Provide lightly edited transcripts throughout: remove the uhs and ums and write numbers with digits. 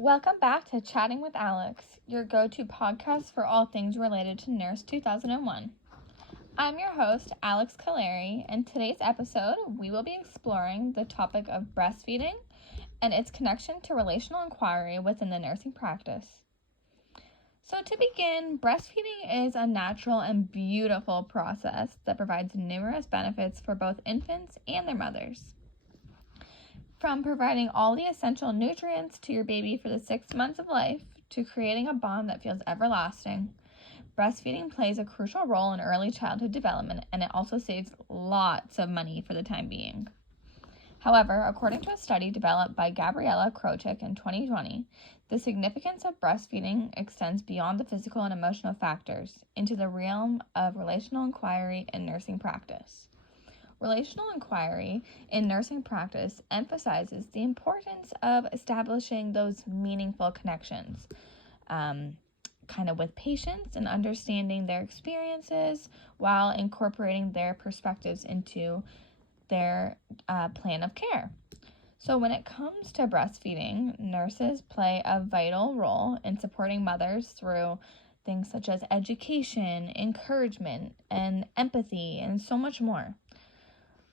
Welcome back to Chatting with Alex, your go-to podcast for all things related to NURS2001. I'm your host, Alex Caleri, and today's episode, we will be exploring the topic of breastfeeding and its connection to relational inquiry within the nursing practice. So to begin, breastfeeding is a natural and beautiful process that provides numerous benefits for both infants and their mothers. From providing all the essential nutrients to your baby for the 6 months of life to creating a bond that feels everlasting, breastfeeding plays a crucial role in early childhood development, and it also saves lots of money for the time being. However, according to a study developed by Gabriella Krochik in 2020, the significance of breastfeeding extends beyond the physical and emotional factors into the realm of relational inquiry and nursing practice. Relational inquiry in nursing practice emphasizes the importance of establishing those meaningful connections, kind of with patients and understanding their experiences while incorporating their perspectives into their plan of care. So when it comes to breastfeeding, nurses play a vital role in supporting mothers through things such as education, encouragement, and empathy, and so much more.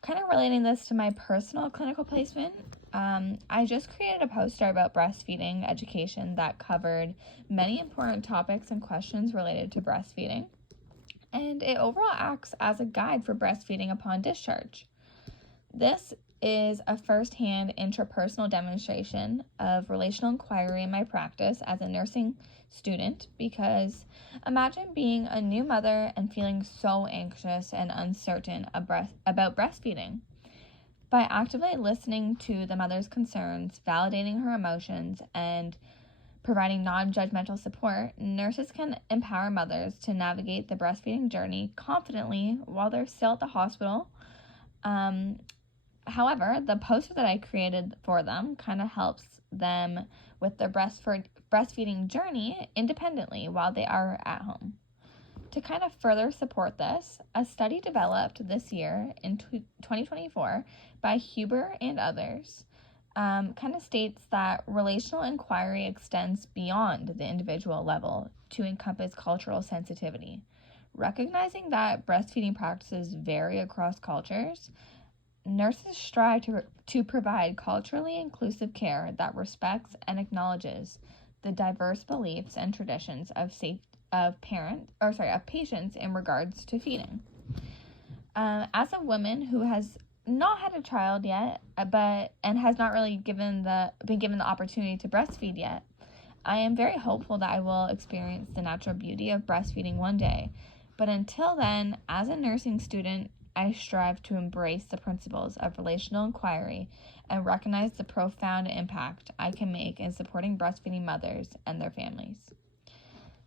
Kind of relating this to my personal clinical placement, I just created a poster about breastfeeding education that covered many important topics and questions related to breastfeeding, and it overall acts as a guide for breastfeeding upon discharge. This is a first-hand intrapersonal demonstration of relational inquiry in my practice as a nursing student, because imagine being a new mother and feeling so anxious and uncertain about breastfeeding. By actively listening to the mother's concerns, validating her emotions, and providing non-judgmental support, nurses can empower mothers to navigate the breastfeeding journey confidently while they're still at the hospital. However, the poster that I created for them kind of helps them with their breastfeeding journey independently while they are at home. To kind of further support this, a study developed this year in 2024 by Huber and others kind of states that relational inquiry extends beyond the individual level to encompass cultural sensitivity. Recognizing that breastfeeding practices vary across cultures, nurses strive to provide culturally inclusive care that respects and acknowledges the diverse beliefs and traditions of patients in regards to feeding. As a woman who has not had a child yet, and has not really been given the opportunity to breastfeed yet, I am very hopeful that I will experience the natural beauty of breastfeeding one day. But until then, as a nursing student, I strive to embrace the principles of relational inquiry and recognize the profound impact I can make in supporting breastfeeding mothers and their families.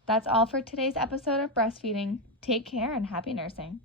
That's all for today's episode of Breastfeeding. Take care and happy nursing.